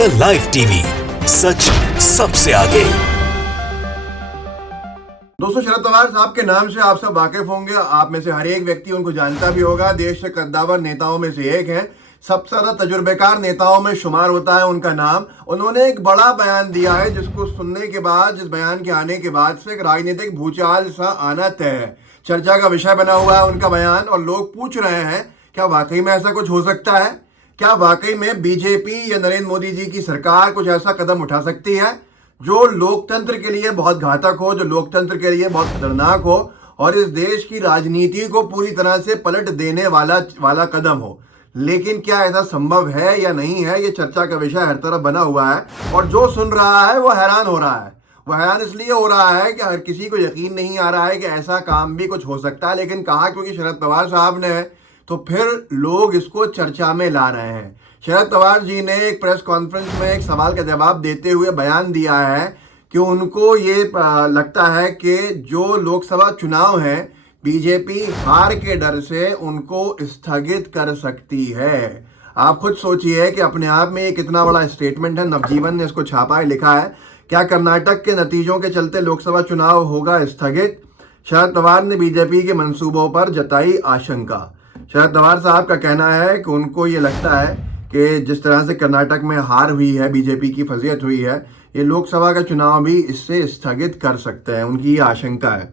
The live TV, सच सबसे आगे। दोस्तों, शरद पवार साहब के नाम से आप सब वाकिफ होंगे। आप में से हर एक व्यक्ति उनको जानता भी होगा। देश के कद्दावर नेताओं में से एक हैं। सबसे ज्यादा तजुर्बेकार नेताओं में शुमार होता है उनका नाम। उन्होंने एक बड़ा बयान दिया है जिसको सुनने के बाद, जिस बयान के आने के बाद से एक राजनीतिक भूचाल सा आना तय है। चर्चा का विषय बना हुआ है उनका बयान, और लोग पूछ रहे हैं क्या वाकई में ऐसा कुछ हो सकता है? क्या वाकई में बीजेपी या नरेंद्र मोदी जी की सरकार कुछ ऐसा कदम उठा सकती है जो लोकतंत्र के लिए बहुत घातक हो, जो लोकतंत्र के लिए बहुत खतरनाक हो और इस देश की राजनीति को पूरी तरह से पलट देने वाला कदम हो? लेकिन क्या ऐसा संभव है या नहीं है, ये चर्चा का विषय हर तरफ बना हुआ है। और जो सुन रहा है वो हैरान हो रहा है। वो हैरान इसलिए हो रहा है कि हर किसी को यकीन नहीं आ रहा है कि ऐसा काम भी कुछ हो सकता है। लेकिन कहा क्योंकि शरद पवार साहब ने, तो फिर लोग इसको चर्चा में ला रहे हैं। शरद पवार जी ने एक प्रेस कॉन्फ्रेंस में एक सवाल का जवाब देते हुए बयान दिया है कि उनको ये लगता है कि जो लोकसभा चुनाव है, बीजेपी हार के डर से उनको स्थगित कर सकती है। आप खुद सोचिए कि अपने आप में ये कितना बड़ा स्टेटमेंट है। नवजीवन ने इसको छापा है, लिखा है, क्या कर्नाटक के नतीजों के चलते लोकसभा चुनाव होगा स्थगित? शरद पवार ने बीजेपी के मंसूबों पर जताई आशंका। शरद पवार साहब का कहना है कि उनको ये लगता है कि जिस तरह से कर्नाटक में हार हुई है, बीजेपी की फजीहत हुई है, ये लोकसभा का चुनाव भी इससे स्थगित कर सकते हैं। उनकी ये आशंका है।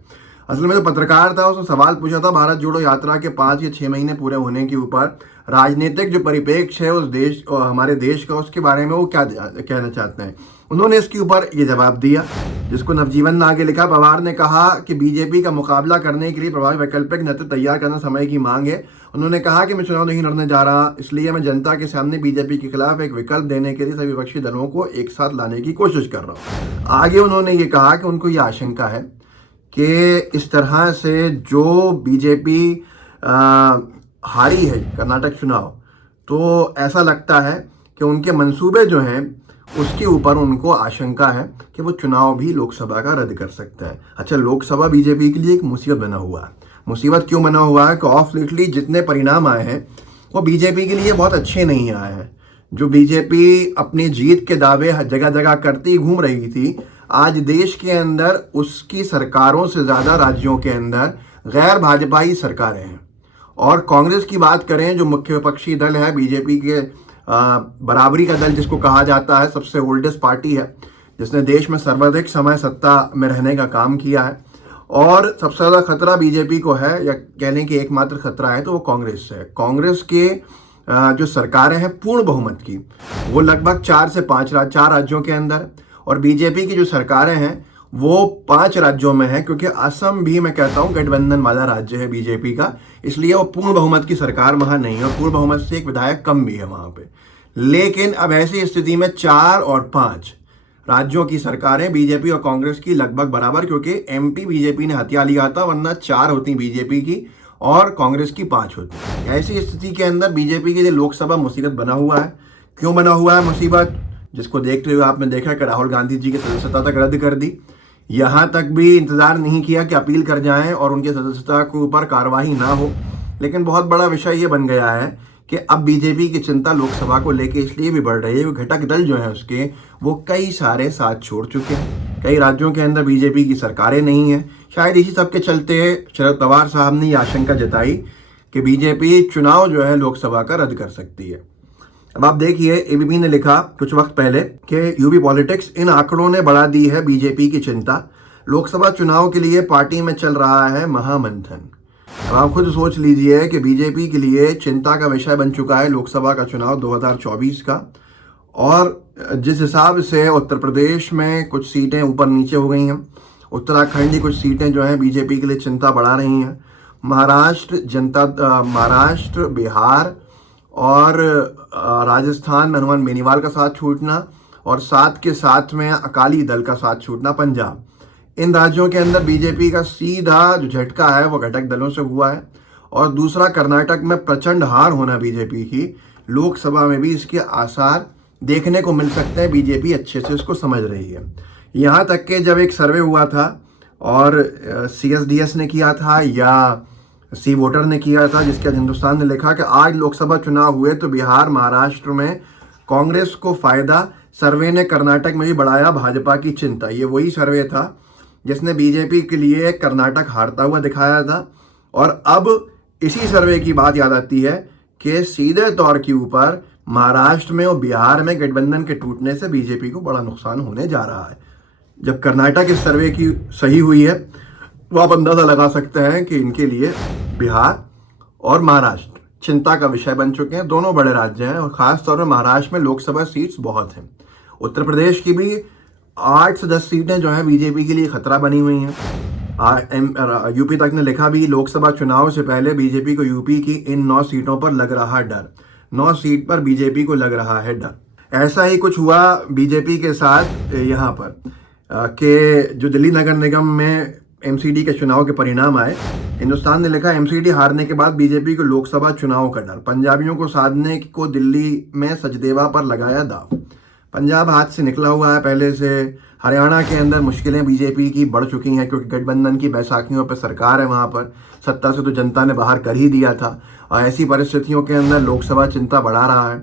असल में जो पत्रकार था उसने सवाल पूछा था भारत जोड़ो यात्रा के 5 या 6 महीने पूरे होने के ऊपर राजनीतिक जो परिप्रेक्ष्य है उस देश और हमारे देश का, उसके बारे में वो क्या कहना चाहते हैं। उन्होंने इसके ऊपर ये जवाब दिया जिसको नवजीवन ने आगे लिखा। पवार ने कहा कि बीजेपी का मुकाबला करने के लिए प्रभावी वैकल्पिक नेतृत्व तैयार करना समय की मांग है। उन्होंने कहा कि मैं चुनाव नहीं लड़ने जा रहा, इसलिए मैं जनता के सामने बीजेपी के खिलाफ एक विकल्प देने के लिए सभी विपक्षी दलों को एक साथ लाने की कोशिश कर रहा हूँ। आगे उन्होंने ये कहा कि उनको ये आशंका है कि इस तरह से जो बीजेपी हारी है कर्नाटक चुनाव, तो ऐसा लगता है कि उनके मंसूबे जो हैं उसके ऊपर उनको आशंका है कि वो चुनाव भी लोकसभा का रद्द कर सकता है। अच्छा, लोकसभा बीजेपी के लिए एक मुसीबत बना हुआ है। मुसीबत क्यों बना हुआ है कि ऑफ लेटली जितने परिणाम आए हैं वो बीजेपी के लिए बहुत अच्छे नहीं आए हैं। जो बीजेपी अपनी जीत के दावे जगह जगह करती घूम रही थी, आज देश के अंदर उसकी सरकारों से ज़्यादा राज्यों के अंदर गैर भाजपाई सरकारें हैं। और कांग्रेस की बात करें, जो मुख्य विपक्षी दल है, बीजेपी के बराबरी का दल जिसको कहा जाता है, सबसे ओल्डेस्ट पार्टी है जिसने देश में सर्वाधिक समय सत्ता में रहने का काम किया है, और सबसे ज़्यादा खतरा बीजेपी को है, या कह लें कि एकमात्र खतरा है तो वो कांग्रेस है। कांग्रेस के जो सरकारें हैं पूर्ण बहुमत की, वो लगभग 4 से 5 राज्यों के अंदर, और बीजेपी की जो सरकारें हैं वो 5 राज्यों में है, क्योंकि असम भी मैं कहता हूँ गठबंधन वाला राज्य है बीजेपी का, इसलिए वो पूर्ण बहुमत की सरकार वहाँ नहीं है, और पूर्ण बहुमत से एक विधायक कम भी है वहाँ पे। लेकिन अब ऐसी स्थिति में 4 और 5 राज्यों की सरकारें बीजेपी और कांग्रेस की लगभग बराबर, क्योंकि एमपी बीजेपी ने हथिया लिया था, वरना 4 होती बीजेपी की और कांग्रेस की 5 होती। ऐसी स्थिति के अंदर बीजेपी के लिए लोकसभा मुसीबत बना हुआ है। क्यों बना हुआ है मुसीबत? जिसको देखते हुए आपने देखा कि राहुल गांधी जी की सदस्यता तक रद्द कर दी। यहाँ तक भी इंतजार नहीं किया कि अपील कर जाएं और उनके सदस्यता के ऊपर कार्रवाई ना हो। लेकिन बहुत बड़ा विषय ये बन गया है कि अब बीजेपी की चिंता लोकसभा को लेके इसलिए भी बढ़ रही है कि घटक दल जो हैं उसके, वो कई सारे साथ छोड़ चुके हैं। कई राज्यों के अंदर बीजेपी की सरकारें नहीं हैं। शायद इसी सब के चलते शरद पवार साहब ने ये आशंका जताई कि बीजेपी चुनाव जो है लोकसभा का रद्द कर सकती है। अब आप देखिए, एबीपी ने लिखा कुछ वक्त पहले कि यूपी पॉलिटिक्स, इन आंकड़ों ने बढ़ा दी है बीजेपी की चिंता। लोकसभा चुनाव के लिए पार्टी में चल रहा है महामंथन। अब आप खुद सोच लीजिए कि बीजेपी के लिए चिंता का विषय बन चुका है लोकसभा का चुनाव 2024 का। और जिस हिसाब से उत्तर प्रदेश में कुछ सीटें ऊपर नीचे हो गई हैं, उत्तराखंड की कुछ सीटें जो हैं बीजेपी के लिए चिंता बढ़ा रही हैं। महाराष्ट्र, बिहार और राजस्थान में हनुमान बेनीवाल का साथ छूटना, और साथ के साथ में अकाली दल का साथ छूटना पंजाब, इन राज्यों के अंदर बीजेपी का सीधा जो झटका है वो घटक दलों से हुआ है। और दूसरा, कर्नाटक में प्रचंड हार होना बीजेपी की, लोकसभा में भी इसके आसार देखने को मिल सकते हैं। बीजेपी अच्छे से इसको समझ रही है। यहाँ तक कि जब एक सर्वे हुआ था और CSDS ने किया था या सी वोटर ने किया था, जिसके बाद हिंदुस्तान ने लिखा कि आज लोकसभा चुनाव हुए तो बिहार, महाराष्ट्र में कांग्रेस को फायदा, सर्वे ने कर्नाटक में भी बढ़ाया भाजपा की चिंता। ये वही सर्वे था जिसने बीजेपी के लिए कर्नाटक हारता हुआ दिखाया था। और अब इसी सर्वे की बात याद आती है कि सीधे तौर के ऊपर महाराष्ट्र में और बिहार में गठबंधन के टूटने से बीजेपी को बड़ा नुकसान होने जा रहा है। जब कर्नाटक इस सर्वे की सही हुई है तो आप अंदाजा लगा सकते हैं कि इनके लिए बिहार और महाराष्ट्र चिंता का विषय बन चुके हैं। दोनों बड़े राज्य हैं और खास तौर पर महाराष्ट्र में लोकसभा सीट्स बहुत हैं। उत्तर प्रदेश की भी 8 से 10 सीटें जो हैं बीजेपी के लिए खतरा बनी हुई हैं। यूपी तक ने लिखा भी, लोकसभा चुनाव से पहले बीजेपी को यूपी की इन 9 सीटों पर लग रहा डर। 9 सीट पर बीजेपी को लग रहा है डर। ऐसा ही कुछ हुआ बीजेपी के साथ यहाँ पर कि जो दिल्ली नगर निगम में एमसीडी के चुनाव के परिणाम आए। हिंदुस्तान ने लिखा, एमसीडी हारने के बाद बीजेपी को लोकसभा चुनाव का डर, पंजाबियों को साधने को दिल्ली में सचदेवा पर लगाया दाव। पंजाब हाथ से निकला हुआ है पहले से। हरियाणा के अंदर मुश्किलें बीजेपी की बढ़ चुकी हैं क्योंकि गठबंधन की बैसाखियों पर सरकार है। वहाँ पर सत्ता से तो जनता ने बाहर कर ही दिया था और ऐसी परिस्थितियों के अंदर लोकसभा चिंता बढ़ा रहा है।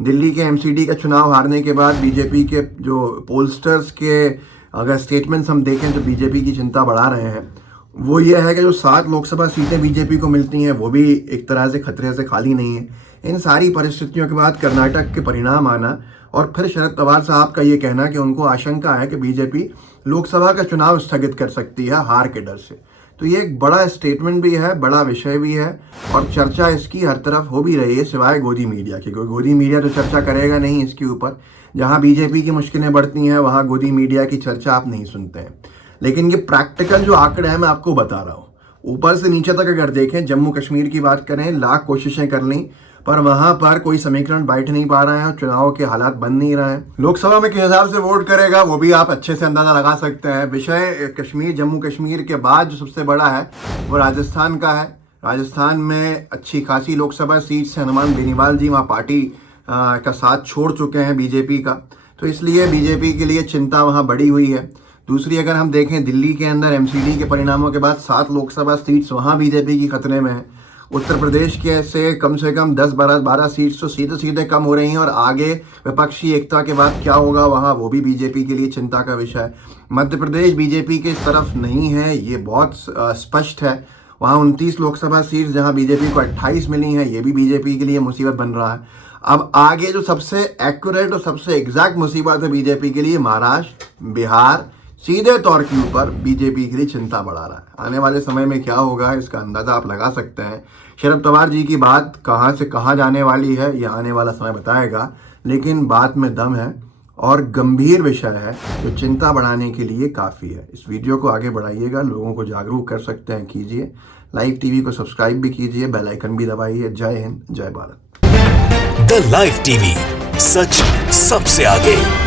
दिल्ली के एमसीडी का चुनाव हारने के बाद बीजेपी के जो पोलस्टर्स के अगर स्टेटमेंट्स हम देखें जो बीजेपी की चिंता बढ़ा रहे हैं, वो ये है कि जो 7 लोकसभा सीटें बीजेपी को मिलती हैं वो भी एक तरह से खतरे से खाली नहीं है। इन सारी परिस्थितियों के बाद कर्नाटक के परिणाम आना और फिर शरद पवार साहब का ये कहना कि उनको आशंका है कि बीजेपी लोकसभा का चुनाव स्थगित कर सकती है हार के डर से, तो ये एक बड़ा स्टेटमेंट भी है, बड़ा विषय भी है और चर्चा इसकी हर तरफ हो भी रही है सिवाय गोदी मीडिया की। क्योंकि गोदी मीडिया तो चर्चा करेगा नहीं इसके ऊपर। जहाँ बीजेपी की मुश्किलें बढ़ती हैं वहाँ गोदी मीडिया की चर्चा आप नहीं सुनते हैं। लेकिन ये प्रैक्टिकल जो आंकड़े हैं मैं आपको बता रहा हूँ, ऊपर से नीचे तक अगर देखें, जम्मू कश्मीर की बात करें, लाख कोशिशें कर ली पर वहां पर कोई समीकरण बैठ नहीं पा रहे हैं और चुनाव के हालात बन नहीं रहे हैं। लोकसभा में किस हिसाब से वोट करेगा वो भी आप अच्छे से अंदाजा लगा सकते हैं। विषय कश्मीर, जम्मू कश्मीर के बाद जो सबसे बड़ा है वो राजस्थान का है। राजस्थान में अच्छी खासी लोकसभा सीट से हनुमान बेनीवाल जी वहाँ पार्टी का साथ छोड़ चुके हैं बीजेपी का, तो इसलिए बीजेपी के लिए चिंता वहाँ बढ़ी हुई है। दूसरी अगर हम देखें, दिल्ली के अंदर एमसीडी के परिणामों के बाद 7 लोकसभा सीट्स वहाँ बीजेपी की खतरे में है। उत्तर प्रदेश के से कम 10-12 सीट्स तो सीधे सीधे कम हो रही हैं और आगे विपक्षी एकता के बाद क्या होगा वहाँ, वो भी बीजेपी के लिए चिंता का विषय है। मध्य प्रदेश बीजेपी के इस तरफ नहीं है, ये बहुत स्पष्ट है। वहाँ 29 लोकसभा सीट्स जहाँ बीजेपी को 28 मिली हैं, ये भी बीजेपी के लिए मुसीबत बन रहा है। अब आगे जो सबसे एक्यूरेट और सबसे एग्जैक्ट मुसीबत है बीजेपी के लिए, महाराष्ट्र, बिहार, सीधे तौर के ऊपर बीजेपी के लिए चिंता बढ़ा रहा है। आने वाले समय में क्या होगा इसका अंदाजा आप लगा सकते हैं। शरद पवार जी की बात कहाँ से कहाँ जाने वाली है ये आने वाला समय बताएगा, लेकिन बात में दम है और गंभीर विषय है जो चिंता बढ़ाने के लिए काफ़ी है। इस वीडियो को आगे बढ़ाइएगा, लोगों को जागरूक कर सकते हैं, कीजिए। लाइव टीवी को सब्सक्राइब भी कीजिए, बेल आइकन भी दबाइए। जय हिंद, जय भारत। द लाइव टीवी, सच सबसे आगे।